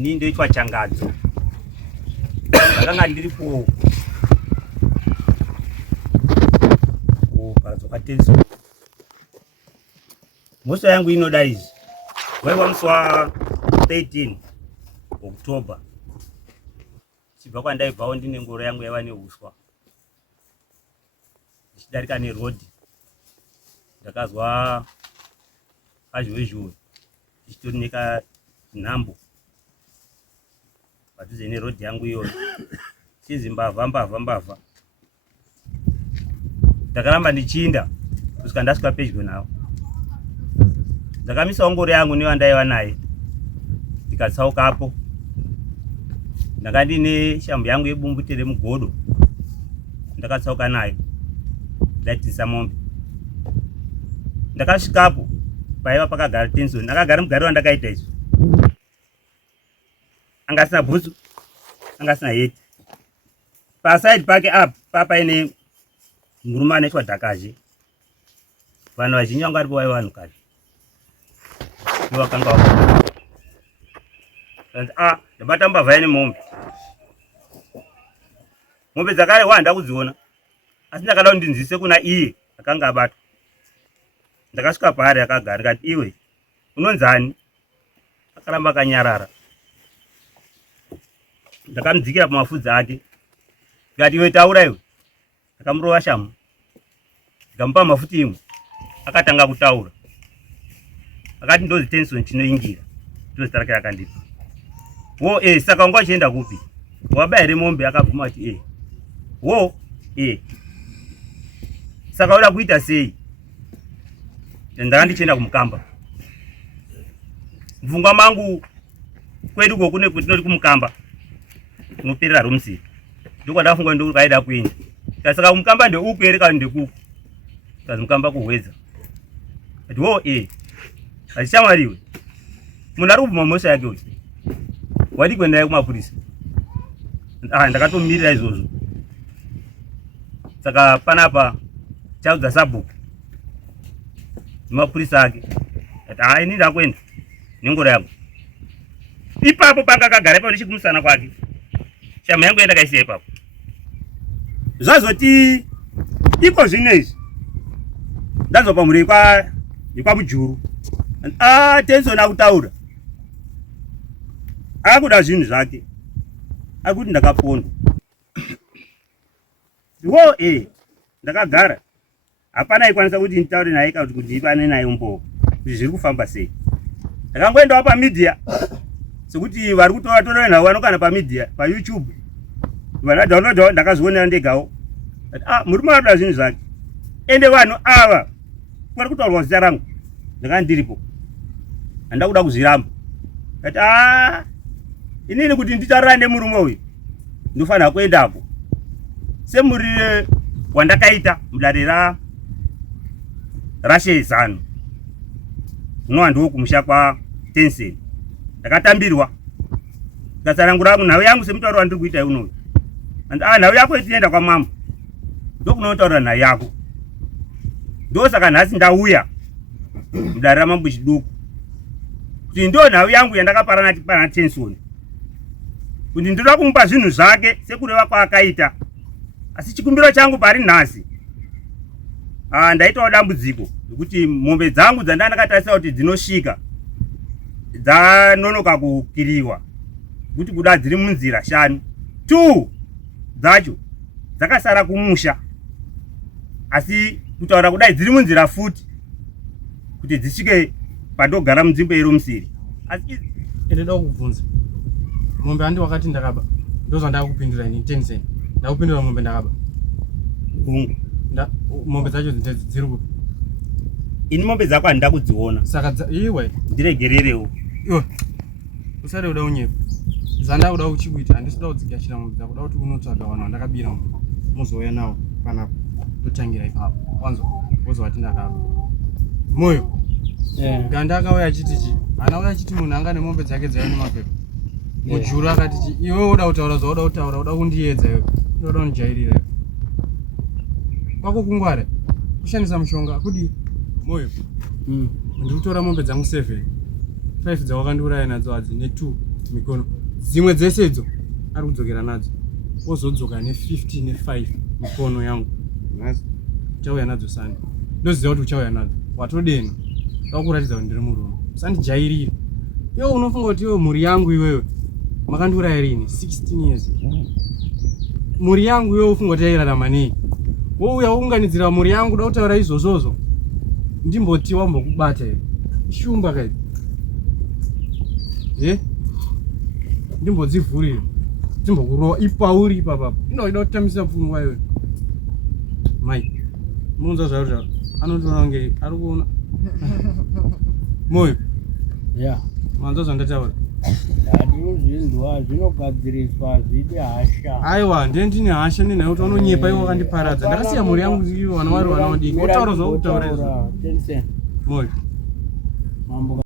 Ini ndoitwa changadzo. Ndakanga ndiri ku paradzoka tenso. Musa yangu inoda izvi. Waiwa musi wa 13 October. Chibva kwandaibvawo ndine ngoro yangu yaiva neuswa. Ndichidarika nerodhi. Ndakazwa azhwe ndichitori nekanhambo padhuze nerodhi yangu iyoyo. Chinzi mbavha. Ndakaramba ndichiinda kusvika ndasvika pedyo nawo. Ndakamisawo ngoro yangu nevandaiva naye ndikatsaukapo. Ndanga ndine shambo yangu yebumbuti remugodo ndakatsauka nayo ndaitisa mombe. Ndakasvikapo paiva pakagara Tenzoni. Akagara mugari wandakaita izvo. Anga asina bhutsu, anga asina heti. Pasaidi pake apa papaine murume anoitwa Dhakaje. Vanhu vazhinji vanga varipo vaiva vanhukadzi. Ivo vakanga ndabata mbavha ine mombe. Mombe dzakare wanda kudziona. Asi ndakada kuti ndinzise kuna iye akanga abata. Ndakasvika paari akagara ndikati iwe unonzani? Akaramba akanyarara. Ndakamudzikira pamafudzi ake. Ndikati iwe taura iwe. Ndakamurova shamu. Ndikamupa mafuti imwe. Akatanga kutaura. Akati ndozi Tenzoni chinoingira. Ndozi rake rakandipa. Wo saka wanga uchienda kupi? Wabaya here mombe? Akabvuma ati wo saka uda kuita sei? Ndanga ndichienda kumukamba. Mvunga mangu kwedu kune kutinoti kumukamba unoperera rumsiri. Ndiko ndafunga ndo kaida kuenda. Saka kumukamba ndeuku here kana ndekuku? Kazi mukamba kuhwedza. Ati wo achishamwariwe. Munhu ari kubvuma mhosva yake uyu. Wadi kuenda kumapurisa. Ndakatomirira izvozvo. Saka panapa chaudza sabhuku nemapurisa ake. Ati ini ndakuenda nengoro yangu. Ipapo panga akagara ipapo ndichikumusana kwake. Shamu yangu yenda kaisiya ipapo. Zvazoti iko zvinezvi ndazobva mhuri yekwamujuru. Tenzoni akutaura. Akuda zvinhu zvake. Akuti ndakapondwa. Wo ndakagara. Hapana aikwanisa kuti nditaure naye kana kuti ndivane naye umbowo. Kuti zviri kufamba sei. Ndakangoendawo pamedia. Sekuti vari kutora navo vanokana pamedia, paYouTube. Vana download ndakazvionera ndegawo. Murume akuda zvinhu zvake. Ende vanhu ava vari kutaurwa zita rangu. Ndanga ndiripo. Handida kuda kuzviramba. Ati inini kuti nditaurira nemurume uyu ndinofanira kuendapo. Semurire wandakaita mudare raShezano. Unova ndiwo kumusha kwa Tenzoni. Ndakatambirwa. Ndikatsanangura nhau yangu semutauro wandiri kuita unoyu. Nhau yako itienda kwamama. Ndokunotaurira nhau yako. Ndosaka nhasi ndauya mudare ramambo chiduku. Kuti ndo nhau yangu yandakaparana pana Tenzoni. Kuti ndoda kumupa zvinhu zvake sekureva kwaakaita. Asi chikumbiro changu pari nhasi. Ndaitawo dambudziko kuti mombe dzangu dzandakatarisa kuti dzinosvika dzanonoka kukiriwa. Kuti kuda dziri munzira 5. 2 dzacho dzakasara kumusha. Asi kutaura kudai dziri munzira futi kuti dzisvike pandogara munzvimbo yeRumsiri. Asi ndoda kukubvunza. Mombe handi wakati ndakaba. Ndozvandakupindura ini Tenzoni. Ndakupindura mombe ndakaba. Kungu. Mombe dzacho dziri kupi? Ini mombe dzako handida kudziona. Saka iwe ndiregererewo. Iwe usare uda unyepa. Zanda uda uchikuita handisida kudzigashira mombe dzako. Uda kuti unotsvaga vanhu vandakabira muzouya nawo kana totangira ipapo. Wanzwa? Wozwa kuti ndakaba. Moyo. Ganda akauya achiti ana uya achiti munhu anga nemombe dzake dzaiva nemapepa. Mujuru akati iwe uda kutaura zvauda kutaura, uda kundiedza iwe. Unoda kunijairira. Kwako kungwara kushandisa mushonga kudi moyo. Ndikutora mombe dzangu 7. 5 dzawakandiuraya nadzo hadzi ne2 mikono zimwe dzesedzo ari kudzokera nadzo wozodzoka ne50 ne5 mikono yangu uchauya nadzo sani ndoziva kuti uchauya nadzo watodena ndakuratidza kuti ndiri murume usandijairire iwe unofunga kuti iwe mhuri yangu iwewe makandiuraya rini 16 years mhuri yangu iwewe ufunga kuti yairarama nei wouya wounganidzira mhuri yangu da kutaura izvozvozvo ndimboti wambokubata here ishumba kaidi ndimbodzivhurira ndimbokurowa ipauri ipapapo inoida kutambisa pfungwa iwe mai munza zvaro anotoona kunge ari kuona moyo manza zvandataura handinozvinzwa zvinogadziriswa zvidi hasha aiwa ndendine hasha nenayo kuti vanonyepa iwo vakandiparadza ndakasiya mhuri yangu vana vari vana vadiki otaura zvakutaura izvo moyo